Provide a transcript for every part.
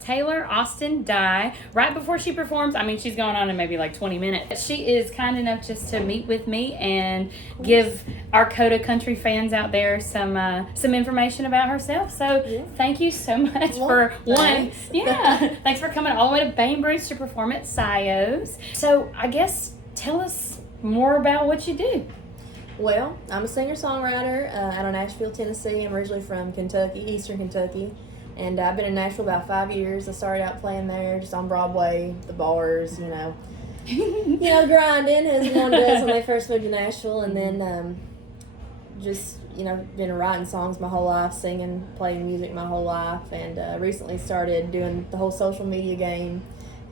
Taylor Austin Dye. Right before she performs, I mean, she's going on in maybe like 20 minutes. She is kind enough just to meet with me and give our Coda country fans out there some information about herself. So thank you so much for thanks. thanks for coming all the way to Bainbridge to perform at SIO's. So I guess tell us more about what you do. Well, I'm a singer-songwriter out of Nashville, Tennessee. I'm originally from Kentucky, Eastern Kentucky, and I've been in Nashville about 5 years. I started out playing there, just on Broadway, the bars, grinding as one does when they first moved to Nashville, and then been writing songs my whole life, singing, playing music my whole life, and recently started doing the whole social media game.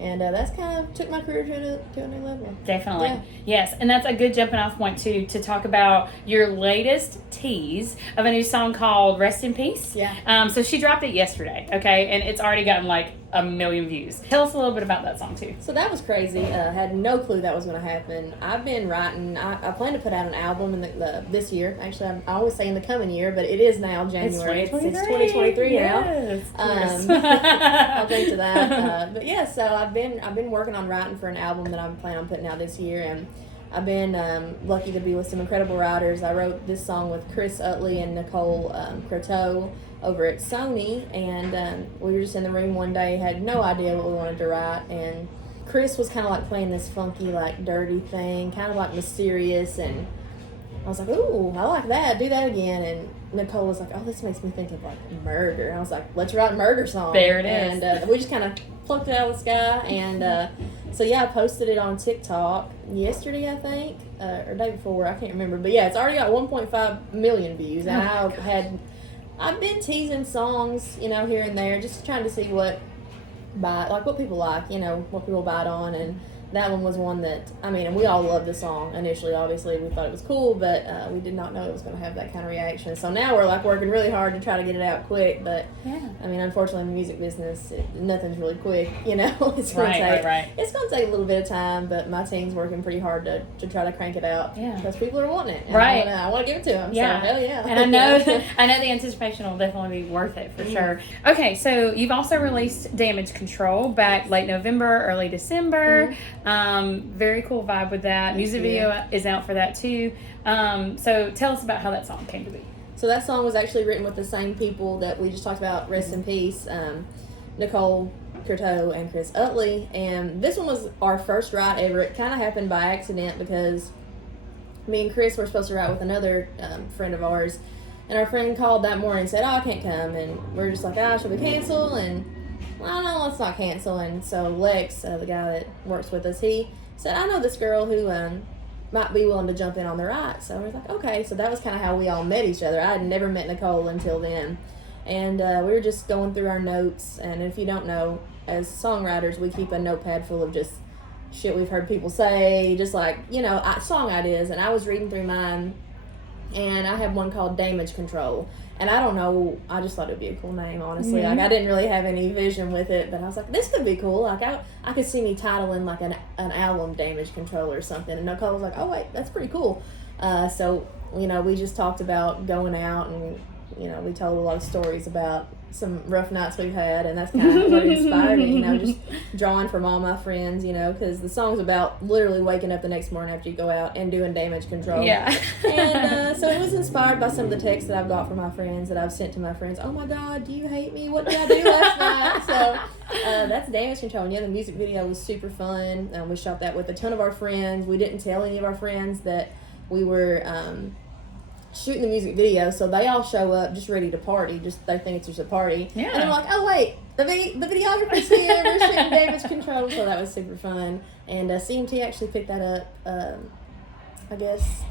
And that's kind of took my career to a new level. Definitely. Yeah. Yes. And that's a good jumping off point, too, to talk about your latest tease of a new song called Rest in Peace. Yeah. So she dropped it yesterday, okay? And it's already gotten like 1 million views. Tell us a little bit about that song, too. So that was crazy. Had no clue that was going to happen. I've been writing. I plan to put out an album in this year. Actually, I always say in the coming year, but it is now January. It's 2023 yes. now. I'll drink to that. But yeah, so I've been working on writing for an album that I'm planning on putting out this year, and I've been lucky to be with some incredible writers. I wrote this song with Chris Utley and Nicole Croteau over at Sony, and we were just in the room one day, had no idea what we wanted to write, and Chris was kind of like playing this funky, like dirty thing, kind of like mysterious, and I was like, ooh, I like that, do that again. And Nicole was like, oh, this makes me think of like murder. And I was like, let's write a murder song. There it is. And we just kind of plucked it out of the sky, and so yeah, I posted it on TikTok yesterday, I think, or day before, I can't remember, but yeah, it's already got 1.5 million views, and I've been teasing songs, here and there, just trying to see what people like, what people bite on, and that one was one that, and we all loved the song initially, obviously, we thought it was cool, but we did not know it was going to have that kind of reaction, so now we're working really hard to try to get it out quick, but, unfortunately, in the music business, nothing's really quick, it's going to take a little bit of time, but my team's working pretty hard to try to crank it out, because people are wanting it, and I want to give it to them, so hell yeah. And I know the anticipation will definitely be worth it, for sure. Okay, so you've also released Damage Control back late November, early December, very cool vibe with that. Music video is out for that too. So tell us about how that song came to be. So that song was actually written with the same people that we just talked about, Rest in Peace, Nicole Croteau and Chris Utley. And this one was our first write ever. It kind of happened by accident because me and Chris were supposed to write with another friend of ours. And our friend called that morning and said, oh, I can't come. And we're just like, should we cancel? And well, no, let's not cancel. And so Lex, the guy that works with us, he said, I know this girl who might be willing to jump in on the right. So we was like, okay. So that was kind of how we all met each other. I had never met Nicole until then. And we were just going through our notes. And if you don't know, as songwriters, we keep a notepad full of just shit we've heard people say, just like, song ideas. And I was reading through mine, and I have one called Damage Control. And I don't know, I just thought it would be a cool name, honestly. Mm-hmm. I didn't really have any vision with it, but I was like, this could be cool. I could see me titling an album Damage Control or something. And Nicole was like, oh, wait, that's pretty cool. So, we just talked about going out, and, we told a lot of stories about some rough nights we've had, and that's kind of what inspired it, just drawing from all my friends, because the song's about literally waking up the next morning after you go out and doing damage control. Yeah. And so it was inspired by some of the texts that I've got from my friends, that I've sent to my friends. Oh my God, do you hate me? What did I do last night? So that's damage control. And yeah, the music video was super fun. We shot that with a ton of our friends. We didn't tell any of our friends that we were shooting the music video, so they all show up just ready to party. Just they think it's just a party. Yeah. And I'm like, oh wait, the videographer's here. We're shooting damage control. So that was super fun. And CMT actually picked that up, I guess,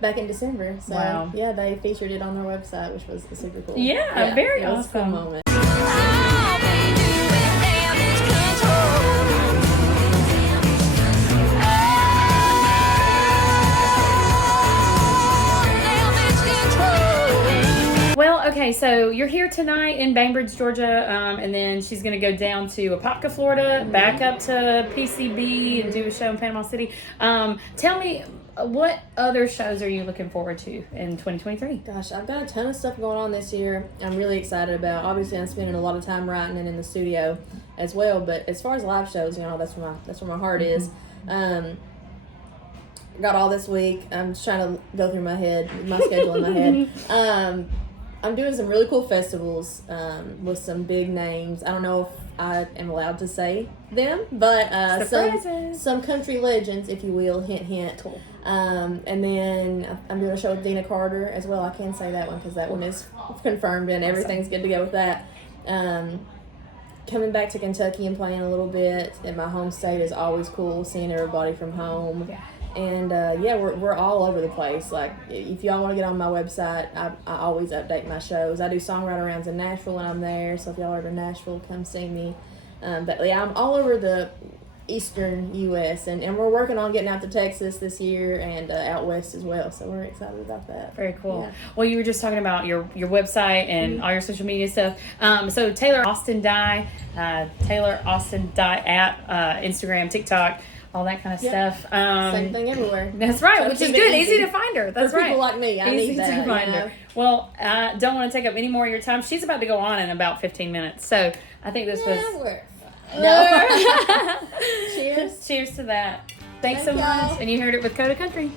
back in December. So wow. Yeah, they featured it on their website, which was super cool. Yeah, very it was awesome. a cool moment. Well, okay, Okay, so you're here tonight in Bainbridge, Georgia, and then she's going to go down to Apopka, Florida, back up to PCB and do a show in Panama City. Tell me, what other shows are you looking forward to in 2023? Gosh, I've got a ton of stuff going on this year. I'm really excited about. Obviously, I'm spending a lot of time writing and in the studio as well. But as far as live shows, that's where my heart is. Got all this week. I'm just trying to go through my schedule in my head. I'm doing some really cool festivals with some big names. I don't know if I am allowed to say them, but some country legends, if you will. Hint, hint. Cool. And then I'm doing a show with Dina Carter as well. I can say that one because that one is confirmed and everything's good to go with that. Coming back to Kentucky and playing a little bit in my home state is always cool. Seeing everybody from home. Yeah. And we're all over the place. Like, if y'all want to get on my website, I always update my shows. I do songwriter rounds in Nashville when I'm there, so if y'all are ever in Nashville, come see me. But yeah, I'm all over the eastern U.S. and we're working on getting out to Texas this year and out west as well. So we're excited about that. Very cool. Yeah. Well, you were just talking about your website and all your social media stuff. So Taylor Austin Dye at Instagram, TikTok, all that kind of stuff. Same thing everywhere. That's right, So which is good. Easy to find her. That's For right. people like me, I Easy need that. to find her. Well, I don't want to take up any more of your time. She's about to go on in about 15 minutes. So I think this was... No. Cheers. Cheers to that. Thanks so Thank y'all. much. And you heard it with Coda Country.